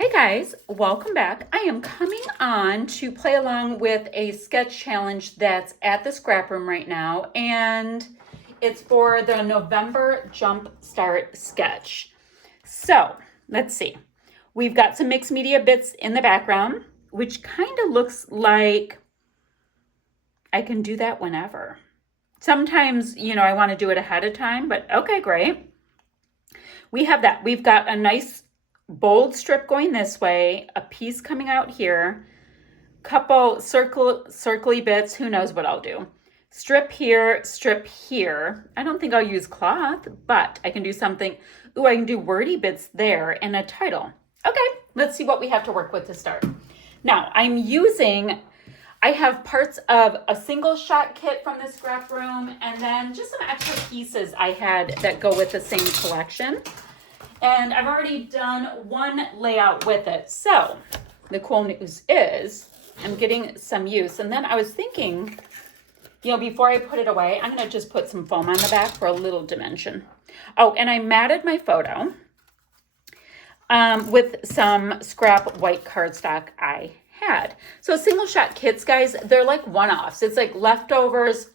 Hey guys, welcome back. I am coming on to play along with a sketch challenge that's at the scrap room right now, and it's for the November JumpStart sketch. So let's see. We've got some mixed media bits in the background, which kind of looks like I can do that whenever. Sometimes, I want to do it ahead of time, but okay, great. We have that. We've got a nice bold strip going this way, a piece coming out here, couple circly bits, who knows what I'll do. Strip here, strip here. I don't think I'll use cloth, but I can do something. Ooh, I can do wordy bits there and a title. Okay, let's see what we have to work with to start. Now, I have parts of a single shot kit from the scrap room and then just some extra pieces I had that go with the same collection. And I've already done one layout with it. So the cool news is I'm getting some use. And then I was thinking, before I put it away, I'm going to just put some foam on the back for a little dimension. Oh, and I matted my photo with some scrap white cardstock I had. So single shot kits, guys, they're like one-offs. It's like leftovers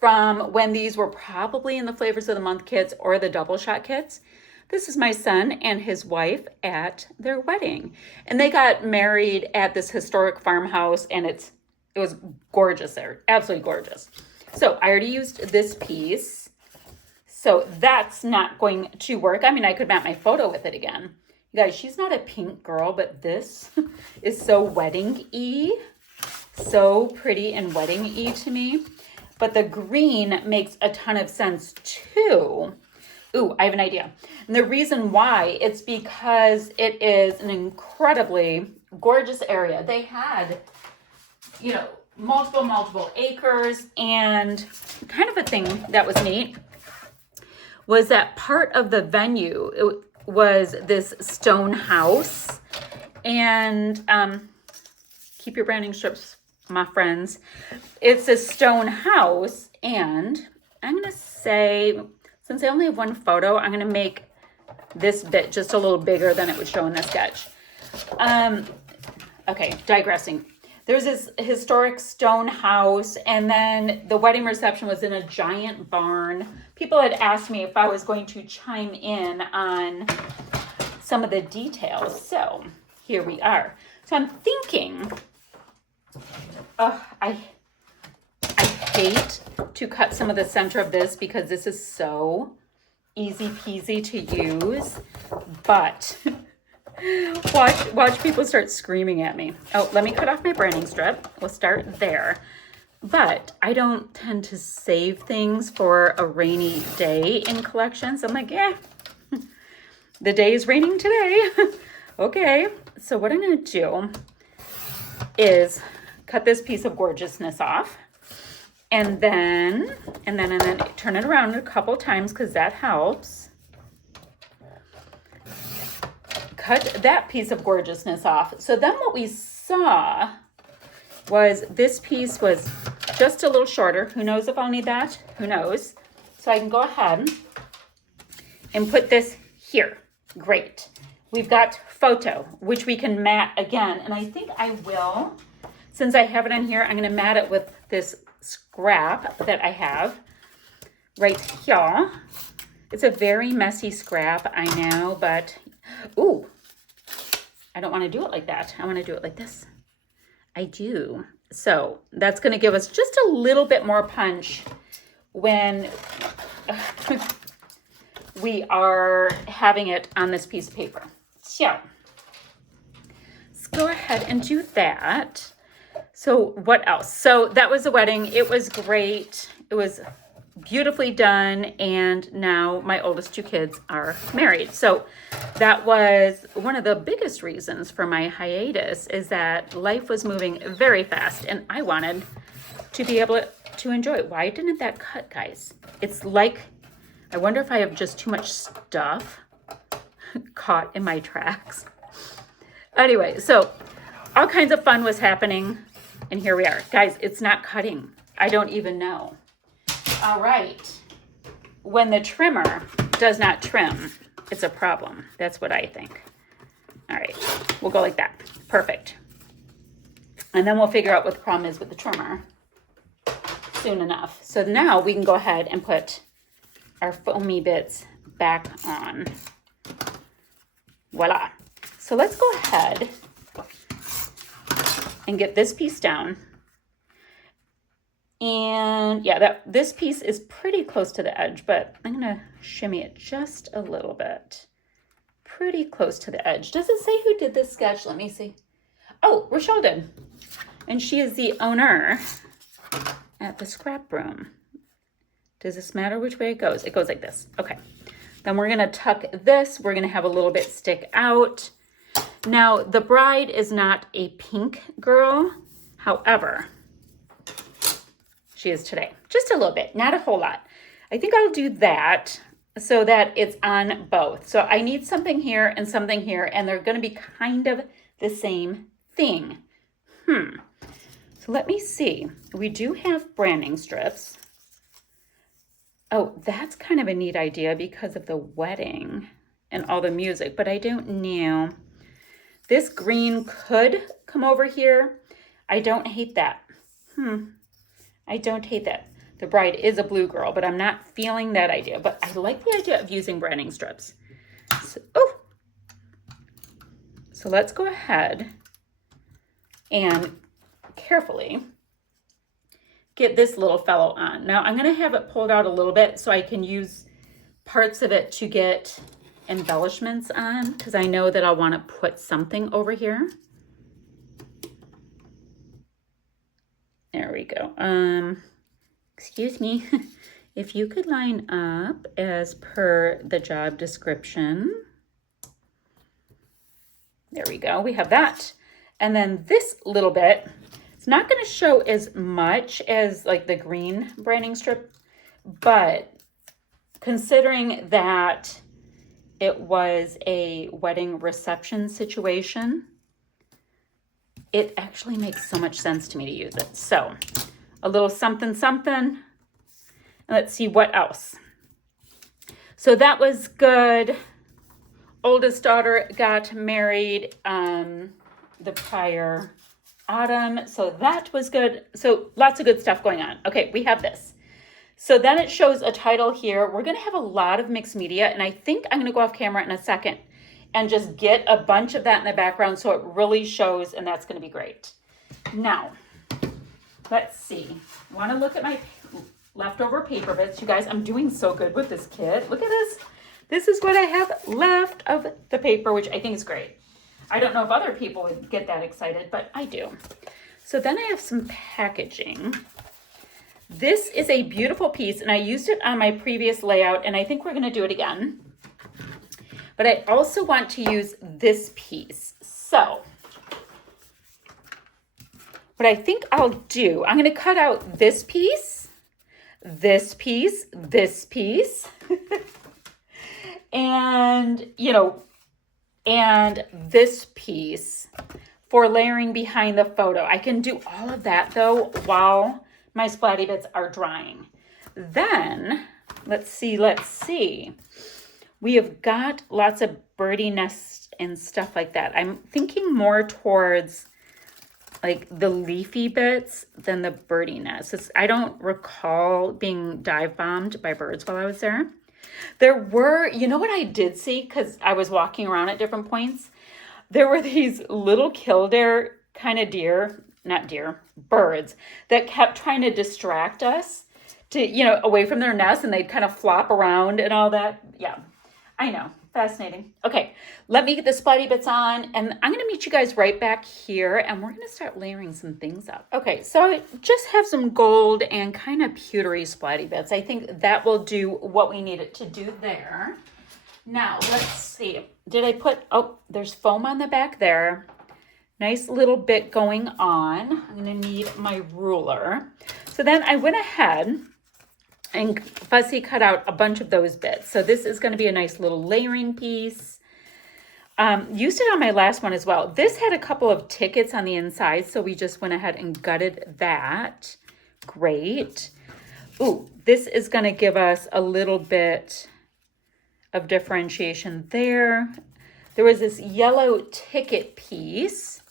from when these were probably in the Flavors of the Month kits or the double shot kits. This is my son and his wife at their wedding. And they got married at this historic farmhouse, and it was gorgeous there. Absolutely gorgeous. So I already used this piece. So that's not going to work. I mean, I could map my photo with it again. You guys, she's not a pink girl, but this is so wedding-y. So pretty and wedding-y to me. But the green makes a ton of sense too. Ooh, I have an idea. And the reason why, it's because it is an incredibly gorgeous area. They had, multiple acres, and kind of a thing that was neat was that part of the venue, it was this stone house. And keep your branding strips, my friends. It's a stone house, and I'm going to say, since I only have one photo, I'm going to make this bit just a little bigger than it would show in the sketch. Okay, digressing. There's this historic stone house, and then the wedding reception was in a giant barn. People had asked me if I was going to chime in on some of the details. So here we are. So I'm thinking, I hate to cut some of the center of this because this is so easy peasy to use, but watch people start screaming at me. Oh, let me cut off my branding strip. We'll start there. But I don't tend to save things for a rainy day in collections. I'm like, the day is raining today. Okay, so what I'm going to do is cut this piece of gorgeousness off. And then turn it around a couple times because that helps. Cut that piece of gorgeousness off. So then what we saw was this piece was just a little shorter. Who knows if I'll need that? Who knows? So I can go ahead and put this here. Great. We've got photo, which we can mat again. And I think I will, since I have it on here, I'm going to mat it with this scrap that I have right here. It's a very messy scrap, I know, but ooh, I don't want to do it like that. I want to do it like this. I do. So that's going to give us just a little bit more punch when we are having it on this piece of paper. So let's go ahead and do that. So what else? So that was the wedding. It was great. It was beautifully done. And now my oldest two kids are married. So that was one of the biggest reasons for my hiatus, is that life was moving very fast and I wanted to be able to enjoy it. Why didn't that cut, guys? It's like, I wonder if I have just too much stuff caught in my tracks. Anyway, so all kinds of fun was happening. And here we are. Guys, it's not cutting. I don't even know. All right. When the trimmer does not trim, it's a problem. That's what I think. All right. We'll go like that. Perfect. And then we'll figure out what the problem is with the trimmer soon enough. So now we can go ahead and put our foamy bits back on. Voila. So let's go ahead and get this piece down. And yeah, this piece is pretty close to the edge, but I'm gonna shimmy it just a little bit. Pretty close to the edge. Does it say who did this sketch? Let me see. Oh, Rochelle did. And she is the owner at the ScrapRoom. Does this matter which way it goes? It goes like this. Okay. Then we're gonna tuck this. We're gonna have a little bit stick out. Now, the bride is not a pink girl. However, she is today. Just a little bit, not a whole lot. I think I'll do that so that it's on both. So I need something here, and they're gonna be kind of the same thing. So let me see. We do have branding strips. Oh, that's kind of a neat idea because of the wedding and all the music, but I don't know. This green could come over here. I don't hate that. I don't hate that. The bride is a blue girl, but I'm not feeling that idea. But I like the idea of using branding strips. So let's go ahead and carefully get this little fellow on. Now I'm gonna have it pulled out a little bit so I can use parts of it to get embellishments on, because I know that I'll want to put something over here. There we go. Excuse me. If you could line up as per the job description. There we go. We have that. And then this little bit, it's not going to show as much as like the green branding strip, but considering that it was a wedding reception situation, it actually makes so much sense to me to use it. So a little something, something. And let's see what else. So that was good. Oldest daughter got married the prior autumn. So that was good. So lots of good stuff going on. Okay, we have this. So then it shows a title here. We're going to have a lot of mixed media, and I think I'm going to go off camera in a second and just get a bunch of that in the background so it really shows, and that's going to be great. Now, let's see. I want to look at my leftover paper bits. You guys, I'm doing so good with this kit. Look at this. This is what I have left of the paper, which I think is great. I don't know if other people would get that excited, but I do. So then I have some packaging. This is a beautiful piece, and I used it on my previous layout, and I think we're going to do it again. But I also want to use this piece. So what I think I'll do, I'm going to cut out this piece, this piece, this piece, and, and this piece for layering behind the photo. I can do all of that, though, while my splatty bits are drying. Then, let's see. We have got lots of birdie nests and stuff like that. I'm thinking more towards like the leafy bits than the birdie nests. I don't recall being dive bombed by birds while I was there. There were, you know what I did see? Because I was walking around at different points. There were these little killdeer kind of birds that kept trying to distract us to, away from their nest, and they'd kind of flop around and all that. Yeah, I know. Fascinating. Okay, let me get the splatty bits on, and I'm going to meet you guys right back here, and we're going to start layering some things up. Okay, so I just have some gold and kind of pewtery splatty bits. I think that will do what we need it to do there. Now, let's see. Did I put, there's foam on the back there. Nice little bit going on. I'm going to need my ruler. So then I went ahead and Fussy cut out a bunch of those bits. So this is going to be a nice little layering piece. Used it on my last one as well. This had a couple of tickets on the inside, so we just went ahead and gutted that. Great. Ooh, this is going to give us a little bit of differentiation there. there was this yellow ticket piece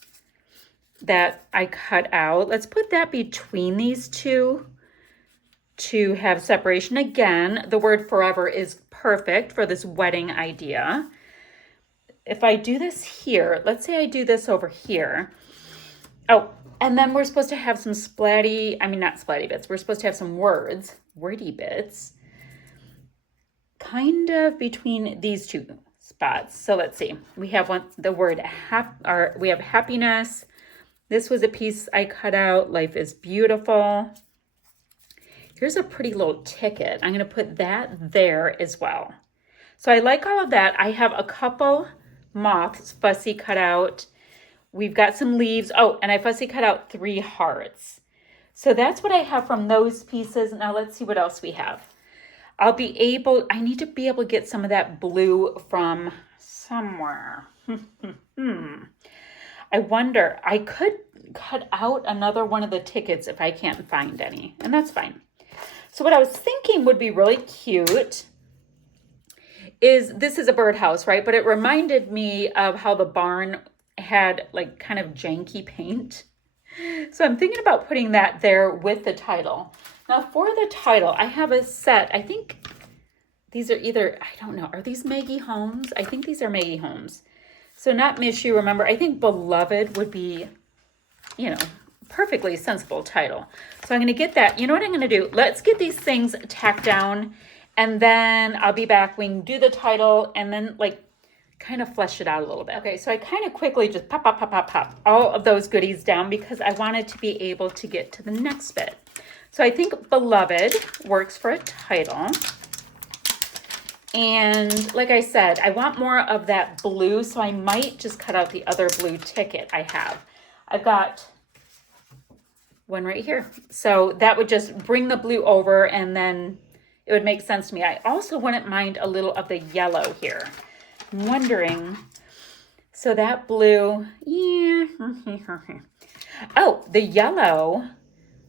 that I cut out. Let's put that between these two to have separation. Again, the word forever is perfect for this wedding idea. If I do this here, let's say I do this over here. Oh, and then we're supposed to have some not splatty bits. We're supposed to have some wordy bits, kind of between these two spots. So let's see. We have the word we have happiness. This was a piece I cut out. Life is beautiful. Here's a pretty little ticket. I'm going to put that there as well. So I like all of that. I have a couple moths Fussy cut out. We've got some leaves. Oh, and I Fussy cut out 3 hearts. So that's what I have from those pieces. Now let's see what else we have. I need to be able to get some of that blue from somewhere. I wonder, I could cut out another one of the tickets if I can't find any, and that's fine. So what I was thinking would be really cute is, this is a birdhouse, right? But it reminded me of how the barn had like kind of janky paint. So I'm thinking about putting that there with the title. Now for the title, I have a set. I think these are either, I don't know, are these Maggie Holmes? I think these are Maggie Holmes. So not Miss You, remember. I think Beloved would be, perfectly sensible title. So I'm going to get that. You know what I'm going to do? Let's get these things tacked down, and then I'll be back. We can do the title and then kind of flesh it out a little bit. Okay, so I kind of quickly just pop all of those goodies down because I wanted to be able to get to the next bit. So I think Beloved works for a title. And like I said, I want more of that blue, so I might just cut out the other blue ticket I have. I've got one right here. So that would just bring the blue over, and then it would make sense to me. I also wouldn't mind a little of the yellow here. I'm wondering, so that blue, yeah. Oh, the yellow,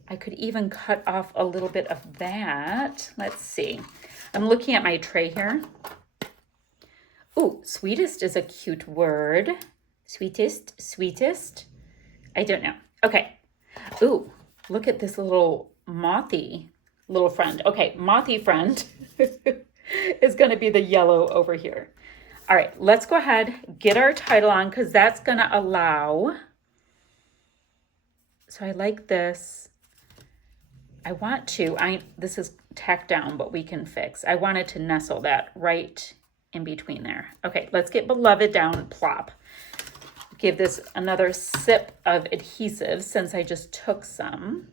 I could even cut off a little bit of that. Let's see. I'm looking at my tray here. Ooh, sweetest is a cute word. Sweetest. I don't know. Okay. Ooh, look at this little mothy little friend. Okay, mothy friend is going to be the yellow over here. All right, let's go ahead, get our title on, because that's going to allow. So I like this. This is tacked down, but we can fix. I wanted to nestle that right in between there. Okay, let's get Beloved down, plop. Give this another sip of adhesive since I just took some.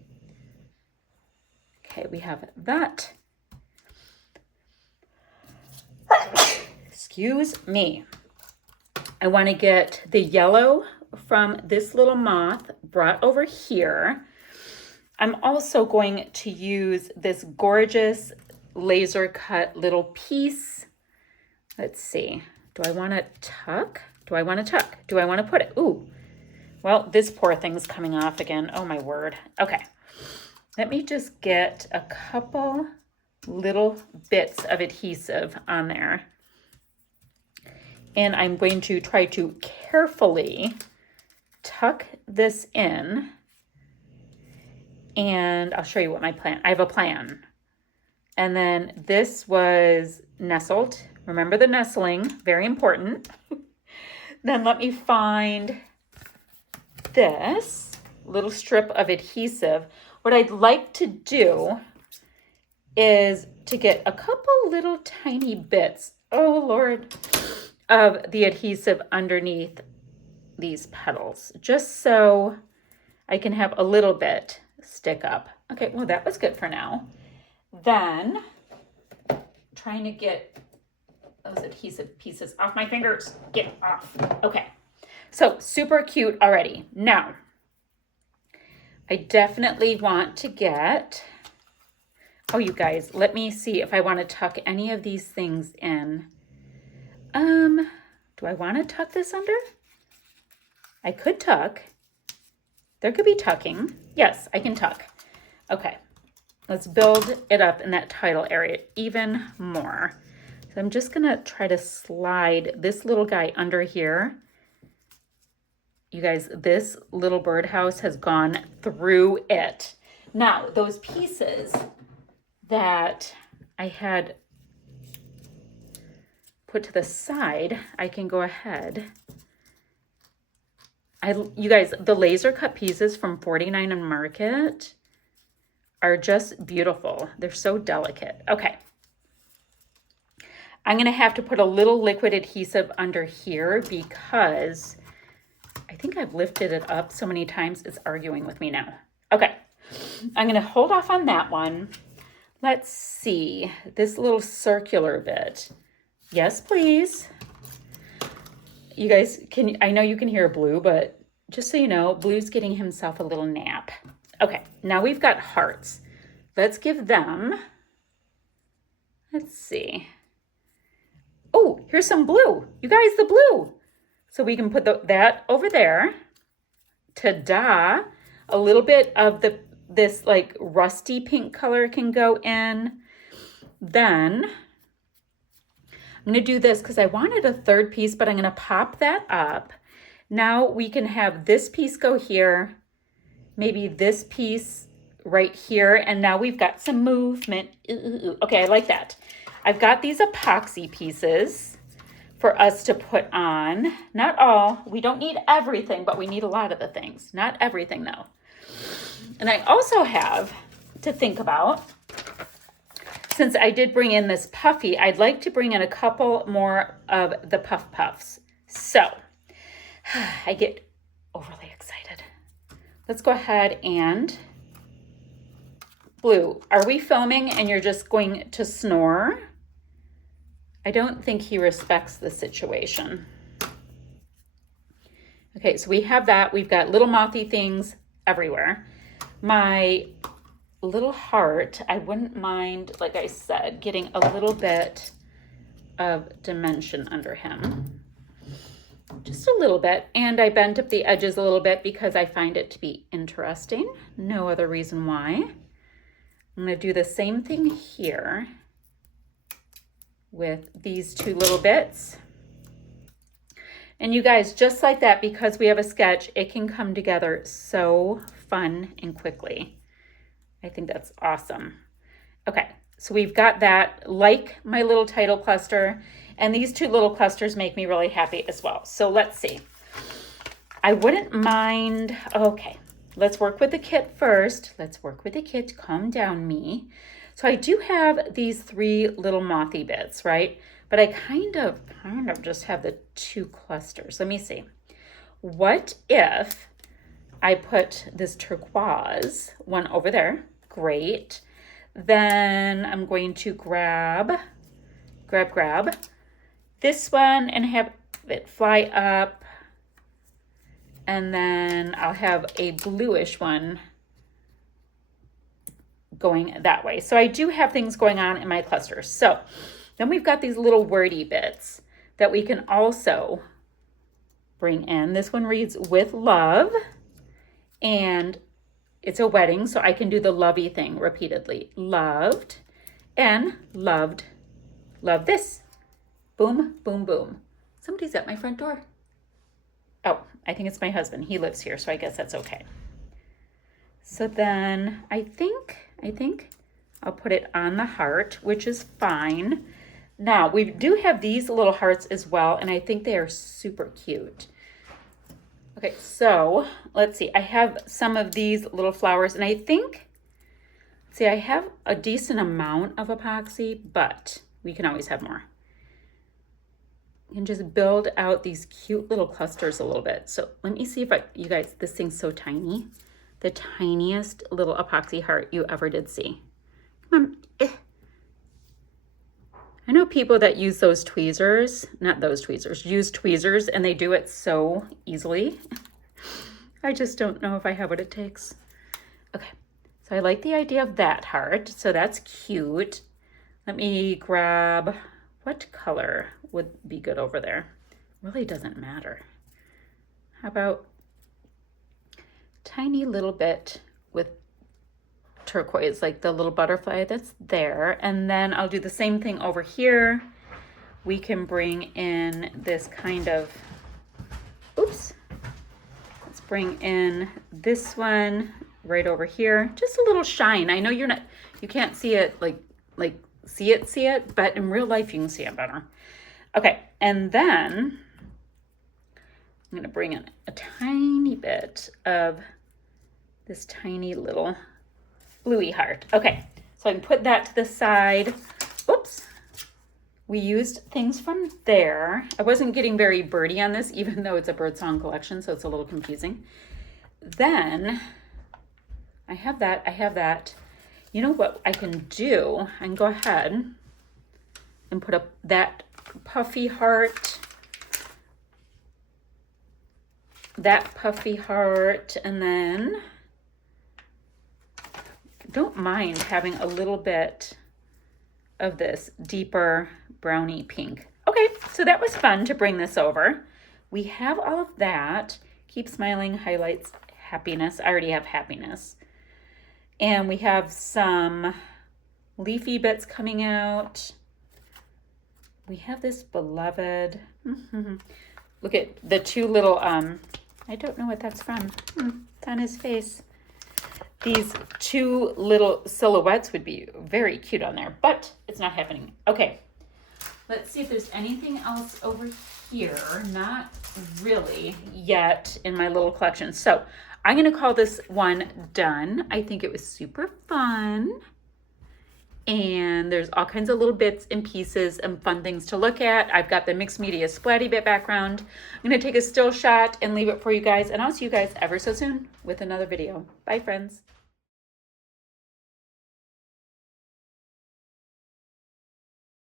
Okay, we have that. Excuse me. I want to get the yellow from this little moth brought over here. I'm also going to use this gorgeous laser cut little piece. Let's see. Do I want to tuck? Do I want to put it? Ooh. Well, this poor thing's coming off again. Oh my word. Okay. Let me just get a couple little bits of adhesive on there. And I'm going to try to carefully tuck this in. And I'll show you what my plan. I have a plan. And then this was nestled. Remember the nestling, very important. Then let me find this little strip of adhesive. What I'd like to do is to get a couple little tiny bits, oh Lord, of the adhesive underneath these petals, just so I can have a little bit stick up. Okay, well, that was good for now. Then trying to get those adhesive pieces off my fingers. Get off. Okay, so super cute already. Now, I definitely want to get, oh, you guys, let me see if I want to tuck any of these things in. Do I want to tuck this under? I could tuck. There could be tucking. Yes, I can tuck. Okay, let's build it up in that title area even more. So I'm just gonna try to slide this little guy under here. You guys, this little birdhouse has gone through it. Now, those pieces that I had put to the side, I can go ahead. You guys, the laser cut pieces from 49 and Market are just beautiful. They're so delicate. Okay. I'm gonna have to put a little liquid adhesive under here because I think I've lifted it up so many times it's arguing with me now. Okay, I'm gonna hold off on that one. Let's see, this little circular bit. Yes, please. You guys I know you can hear Blue, but just so you know, Blue's getting himself a little nap. Okay, now we've got hearts. Let's give them, let's see. Oh, here's some blue. You guys, the blue. So we can put that over there. Ta-da. A little bit of this like rusty pink color can go in. Then I'm gonna do this because I wanted a third piece, but I'm gonna pop that up. Now we can have this piece go here, maybe this piece right here, and now we've got some movement. Ooh, okay, I like that. I've got these epoxy pieces for us to put on. Not all, we don't need everything, but we need a lot of the things. Not everything though. And I also have to think about, since I did bring in this puffy, I'd like to bring in a couple more of the puff puffs. So I get overly excited. Let's go ahead and Blue, are we filming and you're just going to snore? I don't think he respects the situation. Okay, so we have that. We've got little mothy things everywhere. My little heart, I wouldn't mind, like I said, getting a little bit of dimension under him. Just a little bit. And I bent up the edges a little bit because I find it to be interesting. No other reason why. I'm going to do the same thing here with these two little bits. And you guys, just like that, because we have a sketch, it can come together so fun and quickly. I think that's awesome. Okay, so we've got that, like my little title cluster, and these two little clusters make me really happy as well. So let's see. I wouldn't mind, okay, let's work with the kit first. Let's work with the kit, calm down me. So I do have these three little mothy bits, right? But I kind of just have the two clusters. Let me see. What if I put this turquoise one over there? Great. Then I'm going to grab this one and have it fly up. And then I'll have a bluish one going that way. So I do have things going on in my cluster. So then we've got these little wordy bits that we can also bring in. This one reads with love, and it's a wedding, so I can do the lovey thing repeatedly. Loved and loved. Love this. Boom, boom, boom. Somebody's at my front door. Oh, I think it's my husband. He lives here, so I guess that's okay. So then I think I'll put it on the heart, which is fine. Now, we do have these little hearts as well, and I think they are super cute. Okay, so let's see. I have some of these little flowers, and I think, see, I have a decent amount of epoxy, but we can always have more. You can just build out these cute little clusters a little bit. So let me see if you guys, this thing's so tiny. The tiniest little epoxy heart you ever did see. Come on. I know people that use those tweezers, not those tweezers, use tweezers, and they do it so easily. I just don't know if I have what it takes. Okay, so I like the idea of that heart, so that's cute. Let me grab, what color would be good over there? Really doesn't matter. How about tiny little bit with turquoise, like the little butterfly that's there. And then I'll do the same thing over here. we can bring in this kind of, oops, let's bring in this one right over here. Just a little shine. I know you can't see it see it, but in real life you can see it better. Okay, and then I'm gonna bring in a tiny bit of this tiny little bluey heart. Okay, so I can put that to the side. Oops, we used things from there. I wasn't getting very birdy on this, even though it's a birdsong collection, so it's a little confusing. Then I have that. You know what I can do? I can go ahead and put up that puffy heart, and then don't mind having a little bit of this deeper brownie pink. Okay, so that was fun to bring this over. We have all of that. Keep smiling highlights happiness. I already have happiness. And we have some leafy bits coming out. We have this beloved. Look at the two little, I don't know what that's from. It's on his face. These two little silhouettes would be very cute on there, but it's not happening. Okay, let's see if there's anything else over here. Not really yet in my little collection. So I'm gonna call this one done. I think it was super fun. And there's all kinds of little bits and pieces and fun things to look at. I've got the mixed media splatty bit background. I'm gonna take a still shot and leave it for you guys, and I'll see you guys ever so soon with another video. Bye, friends.